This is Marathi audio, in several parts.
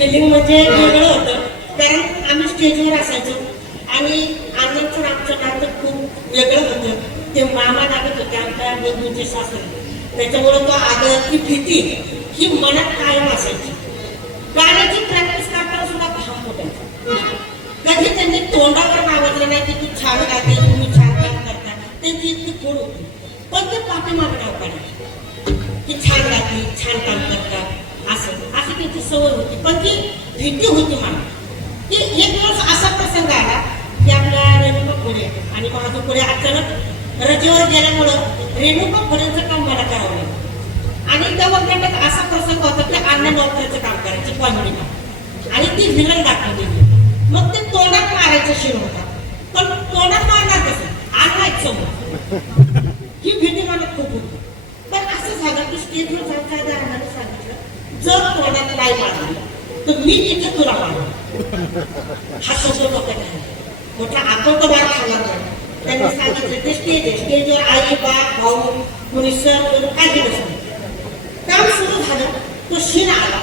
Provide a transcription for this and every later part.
फिलिंग म्हणजे वेगळं होतं. कारण आम्ही स्टेजवर असायचो. आणि आनंदचं आमचं नातं खूप वेगळं होतं. ते मामा लागत होते आमच्या बंधूचे सासरे. त्याच्यामुळे तो आदर ती भीती ही मनात कायम असायची. गाण्याची प्रॅक्टिस करताना सुद्धा घाम होता कधी त्यांनी तोंडावर नावजलं नाही की तू छान गाते तुम्ही छान काम करता. त्यांची इतकी खोड होती. पण ते पाठी नाव काढायचे की छान गाते छान काम करतात असं असं त्यांची सवय होती. पण ती भीती होती मला. की एक दिवस असा प्रसंग आला की आपल्या रेणुका पुढे आणि माझं पुढे अचानक रजेवर गेल्यामुळं रेणुका पुढेचं काम मला करावं लागलं. आणि त्या वगैरे असा प्रसंग होता की अन्न डॉक्टरचं काम करायची कॉमेडी आणि ती विलन दाखवली मग ते तोंडात मारायचं शिर होता पण तोंडात मारणार कसं आणायचं समोर ही भीती मला खूप होती पण असं झालं की स्टेजवर जाऊन काय अण्णाने सांगितलं. जर कोणाला नाही मारली तर मी तिथे तुला मारणार. हा शब्द डोक्यात आला. म्हटलं आपण तो. मार खाणार नाही त्यांनी सांगितलं ते स्टेज आहे. स्टेजवर आई बाप भाऊ कोणी सर कोणी काही नसतं. काम सुरू झालं तो शिन आला.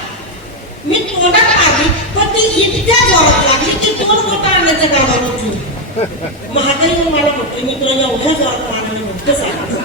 मी तोंडात आली पण ती इतक्या जोरात लागली की दोन बोटा आणण्याचं कामावर उठली महागाई मला म्हटलं मी तुला एवढ्या जोरात मारणे म्हणतो सांगितलं.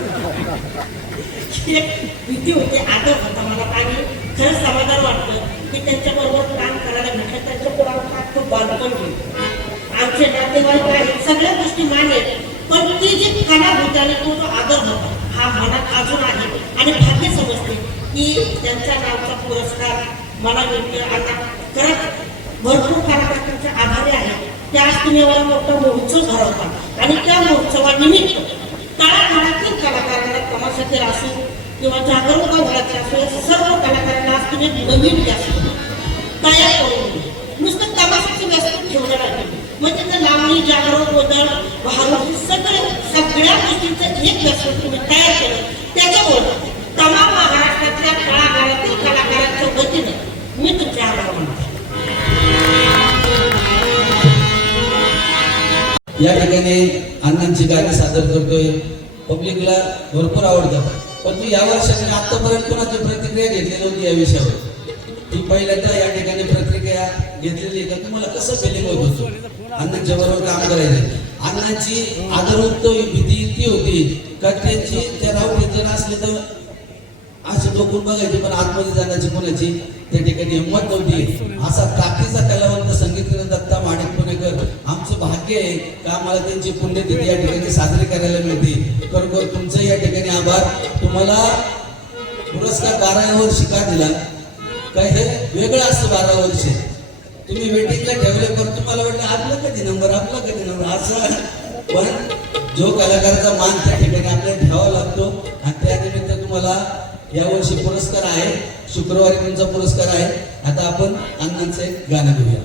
सांग भीती होते आदर होता मला. आणि खरंच समाधान वाटतं की त्यांच्याबरोबर काम करायला भेटलं. त्यांच्या पोराला खूप बालपण गेलं आमचे नातेवाईक आहेत सगळ्या गोष्टी मानेल पण ती जी कला होती आणि तो जो आदर होता हा मनात अजून आहे. आणि भाग्य समजते की त्यांच्या नावाचा पुरस्कार मला मिळतो आता खरंच भरपूर कलाकारांचे आभारी आहे. त्याच तुम्ही एवढा मोठा महोत्सव भरवता आणि त्या महोत्सवानिमित्त तळागाळातील कलाकारांना तमाशातील असो किंवा जागरूक घराचे सर्व कलाकारांना आज तुम्ही नवीन द्या तयार करून नुसतं तमाशाची व्यासपीठ ठेवलं नाही. मग ते लावणी जागरूक बदल वाहतूक सगळं सगळे सगळ्या गोष्टींचं एक व्यासपीठ तुम्ही तयार केलं. त्याच्यामुळे तमाम महाराष्ट्रातल्या कलाकारातील कलाकारांच्या वतीने मी तुमचे आभार मानते. या ठिकाणी अण्णांची गाणी सादर करतोय. पब्लिकला भरपूर आवडतात. पण मी या वर्षाने आतापर्यंत कोणाची प्रतिक्रिया घेतलेली होती या विषयावर? ती पहिल्यांदा या ठिकाणी प्रतिक्रिया घेतलेली का? तुम्हाला कसं फिलिंग होत होतं? अण्णांच्या बरोबर काम करायचं. अण्णांची आदरवंत भीती ती होती का त्यांची त्या रावटीत जर असले तर असे डोकून बघायचे पण आतमध्ये जाण्याची कोणाची त्या ठिकाणी हिंमत नव्हती. असा ताकदीचा कलावंत भाग्य आहे का आम्हाला त्यांची पुण्यतिथी या ठिकाणी साजरी करायला मिळते? खरोखर तुमचं या ठिकाणी आभार. तुम्हाला पुरस्कार बारा वर्षी का दिला? काय हे वेगळं असतं बारा वर्ष. तुम्ही वेटिंगला ठेवले पण तुम्हाला वाटलं आपलं कधी नंबर आपला कधी नंबर असं पण जो कलाकाराचा मान त्या ठिकाणी आपल्याला ठेवावा लागतो. आणि त्यानिमित्त तुम्हाला यावर्षी पुरस्कार आहे. शुक्रवारी तुमचा पुरस्कार आहे. आता आपण अण्णांचे गाणं घेऊया.